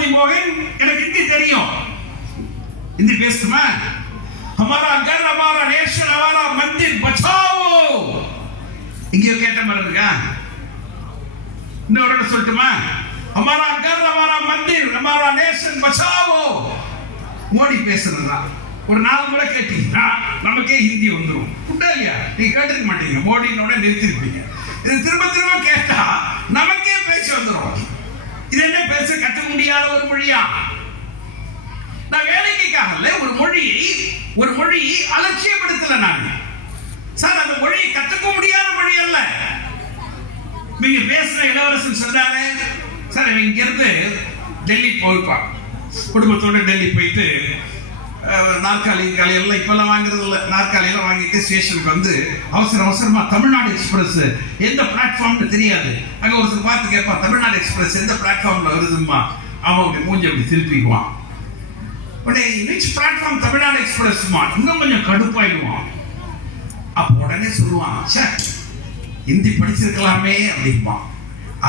द्रौपदी मोहन எனக்கு हिंदी தெரியும் हिंदी பேசுமா हमारा घर हमारा नेशन हमारा मंदिर बचाओ இங்கேயோ கேட்ட மாதிரி இருக்கா இன்னொரு சொல்லட்டுமா हमारा घर हमारा मंदिर हमारा नेशन बचाओ மோடி பேசுறதா ஒரு 4 முறை கேட்டீங்கன்னா நமக்கே ஹிந்தி வந்துரும் இல்லையா நீ கேட்டிருக்க மாட்டீங்க மோடினோட நிறுத்திருப்பீங்க இது திரும்ப திரும்ப கேட்டா நமக்கே பேச்சு வந்துரும் இது என்ன பேச கற்றுக்க முடியாத ஒரு மொழியா நான் வேலைக்காகல ஒரு மொழி அலட்சியப்படுத்தல நான் சார் அந்த மொழியை கற்றுக்க முடியாத மொழி அல்ல நீங்க பேசுற இளவரசன் சொன்னாரு சார் இங்க இருந்து டெல்லி போயிருப்பான் குடும்பத்தோட டெல்லி போயிட்டு நாற்காலி எல்லாம் இப்பெல்லாம் வாங்குறது இல்லை நாற்காலியெல்லாம் வாங்கிட்டு ஸ்டேஷனுக்கு வந்து அவசரமா தமிழ்நாடு எக்ஸ்பிரஸ் எந்த பிளாட்ஃபார்ம்னு தெரியாது அங்கே ஒருத்தர் பார்த்து கேட்பான் தமிழ்நாடு எக்ஸ்பிரஸ் எந்த பிளாட்ஃபார்ம்ல வருதுமா அவன் அப்படி மூஞ்சி அப்படி திருப்பிக்குவான் உடனே விச் பிளாட்ஃபார்ம் தமிழ்நாடு எக்ஸ்பிரஸ்மா இன்னும் கொஞ்சம் கடுப்பாயிடுவான் அப்போ உடனே சொல்லுவான் சார் ஹிந்தி படிச்சிருக்கலாமே அப்படிமா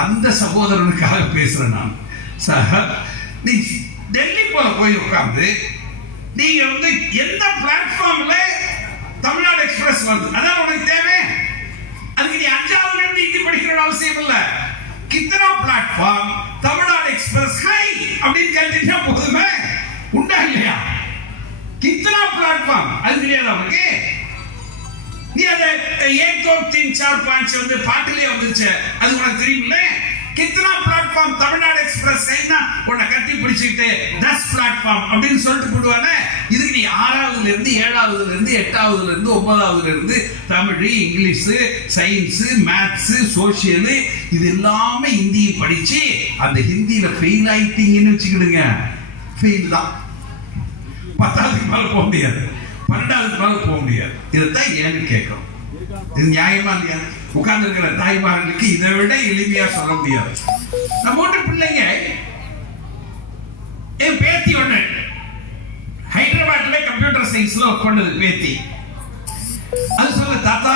அந்த சகோதரனுக்காக பேசுறேன் நான் சார் நீ டெல்லி போல போய் உட்கார்ந்து நீங்க வந்து எந்த பிளாட்ஃபார்ம்ல தமிழ்நாடு எக்ஸ்பிரஸ் வருது அதான் உனக்கு தேவை அதுக்கு நீ 5ஆவதுல இருந்து ஹிந்தி படிக்கிற அவசியம் இல்ல கித்தனா பிளாட்ஃபார்ம் தமிழ்நாடு எக்ஸ்பிரஸ் ஹை அப்படின்னு கேட்டுட்டா போதுமே உண்டா இல்லையா கித்தனா பிளாட்ஃபார்ம் அது தெரியாதா உனக்கு நீ அதை 1 2 3 4 5 வந்து பாட்டிலே வந்துருச்சு அது உனக்கு தெரியுமில்ல कितना प्लेटफॉर्म तमिलनाडु एक्सप्रेस है उन्हें कट्टी पिடிச்சிட்டு 10 பிளாட்ஃபார்ம் அப்படினு சொல்லிட்டு போடுவானே இதுக்கு நீ 6ஆவதுல இருந்து 7ஆவதுல இருந்து 8ஆவதுல இருந்து 9ஆவதுல இருந்து Tamil English science maths social இது எல்லாமே ஹிந்தியை படிச்சு அந்த ஹிந்தியில ஃபெயில் ஆயிட்டீங்கன்னு வெச்சுக்கிடுங்க ஃபெயில் தான் 10ஆவதுக்கு மேல போக முடியாது 12ஆவதுக்கு மேல போக முடியாது இதத்தான் ஏன்னு கேட்கிறோம் இது நியாயமா இல்லையா உட்கார்ந்து இருக்கிற தாய்மார்களுக்கு இதை விட எளிமையா சொல்ல முடியாது நம்ம வீட்டு பிள்ளைங்க என் பேத்தி ஒண்ணு ஹைதராபாத்ல கம்ப்யூட்டர் சயின்ஸ்ல ஒர்க் பண்ணது பேத்தி அது சொல்ல தாத்தா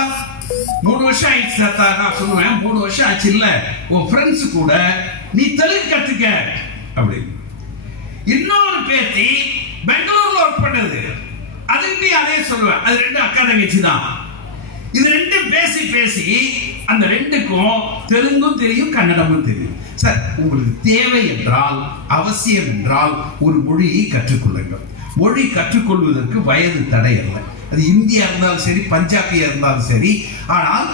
3 வருஷம் ஆயிடுச்சு தாத்தா நான் சொல்லுவேன் 3 வருஷம் ஆச்சு இல்ல உன் ஃப்ரெண்ட்ஸ் கூட நீ தெலுங்கு கத்துக்க அப்படின்னு இன்னொரு பேத்தி பெங்களூர்ல ஒர்க் பண்ணது அதுக்கு அதே சொல்லுவேன் அது 2 அக்கா தங்கச்சி தான் இது 2 பேசி அந்த 2க்கும் தெலுங்கும் தெரியும் கன்னடமும் தெரியும் சார் உங்களுக்கு தேவை என்றால் அவசியம் என்றால் ஒரு மொழியை கற்றுக்கொள்ளுங்கள் மொழி கற்றுக்கொள்வதற்கு வயது தடை அல்ல அது இந்தியா இருந்தாலும் சரி பஞ்சாபியா இருந்தாலும் சரி ஆனால்